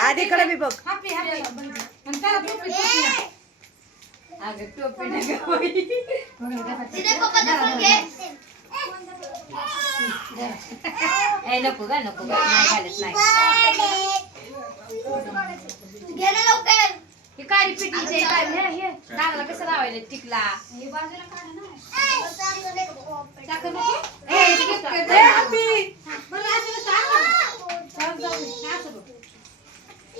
आधीकडे मी बघ. नको ग नको नाही घालत नाही हे काळी पिठी ते काय हे दादाला कसं लावायला टिकला हे बाजूला काढ ना टाकू नको ए हॅपी मला अजून टाक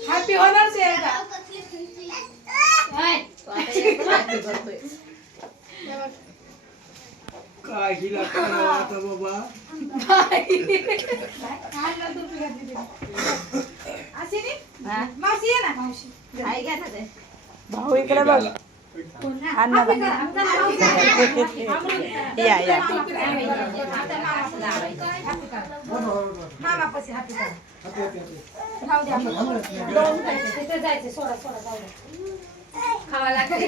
हॅपी होणार से का हाय काय हिला करावं आता बाबा मावशी ये ना मावशी आई घ्या ना ते भाऊ इकडे बघ. अण्णा बघ. या या मामापाशी हॅपी कर जाऊ द्या तिथे जायचं सोडा सोडा जाऊ द्या खावा लागते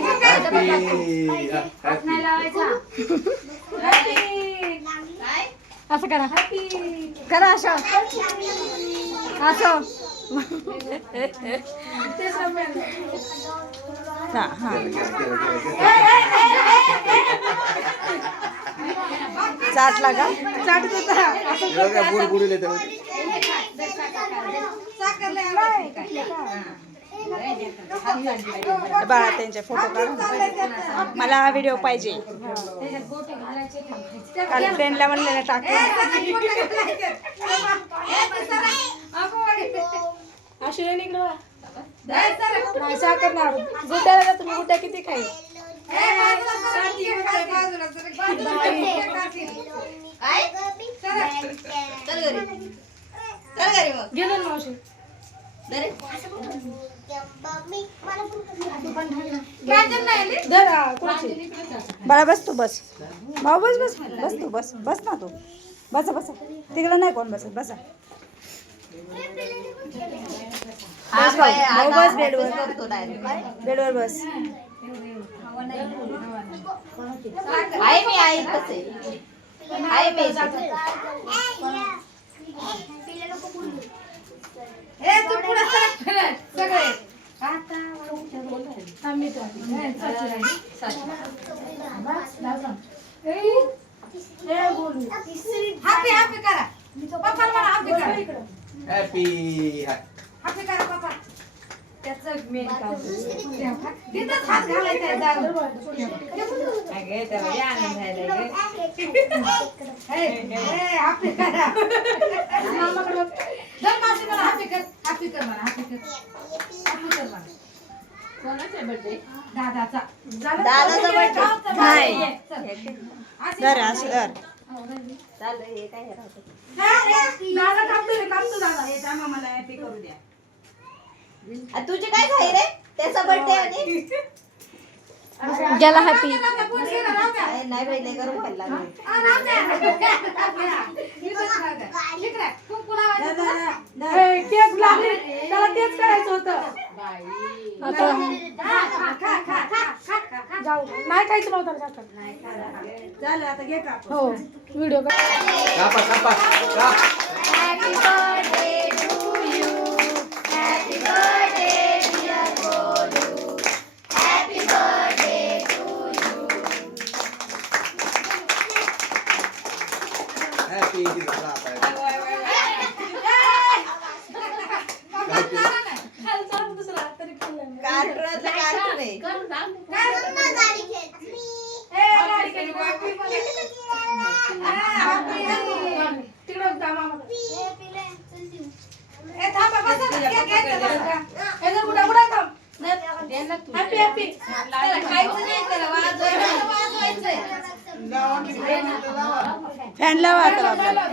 हात नाही लावायचा असं करा करा असं असं हा हा चाटला का चाट देता बाळा त्यांचे फोटो काढून मला हा व्हिडिओ पाहिजे. काल फ्रेंडला म्हणले ना टाक साखर ना गुड्ड्याला तुम्ही गुड्ड्या किती खाईल गेलो ना मावशी बाळा बस तू बस भाऊ बस बस बस तू बस बस ना तू बसा बसा तिकडे नाही कोण बसत बसा बस भाऊ बस बेडवर बेडवर बस आहे मी आहे तसे आहे मी हे तू पुढे सगळे आता थांबी तो हॅपी हॅपी करा पप्पा मला हॅपी करा हॅपी हॅपी करा पप्पा त्याचं मेन काम तिथंच हात घालायचा आहे दारू अगे तेव्हा या आनंद झाला हॅपी करा मामाकडे जर मावशी मला हॅपी कर मला हॅपी कर मला कोणाचा बर्थडे दादाचा बर्थडे नाही धर असं धर चालू हे काय राहतं दादा कापतो दादा हे त्या मामाला हॅपी करू द्या. तुझे काय झाले रे त्याचा बर्थडे आणि गेला हॅपी नाही बाई लय करून खाल्ला केक लागले त्याला तेच करायचं होतं जाऊ नाही खायचं नव्हतं झालं आता घे का हो व्हिडिओ कापा कापा काप happy birthday to you happy birthday dear Golu happy birthday to you happy झाला फॅन लावा आता आपल्याला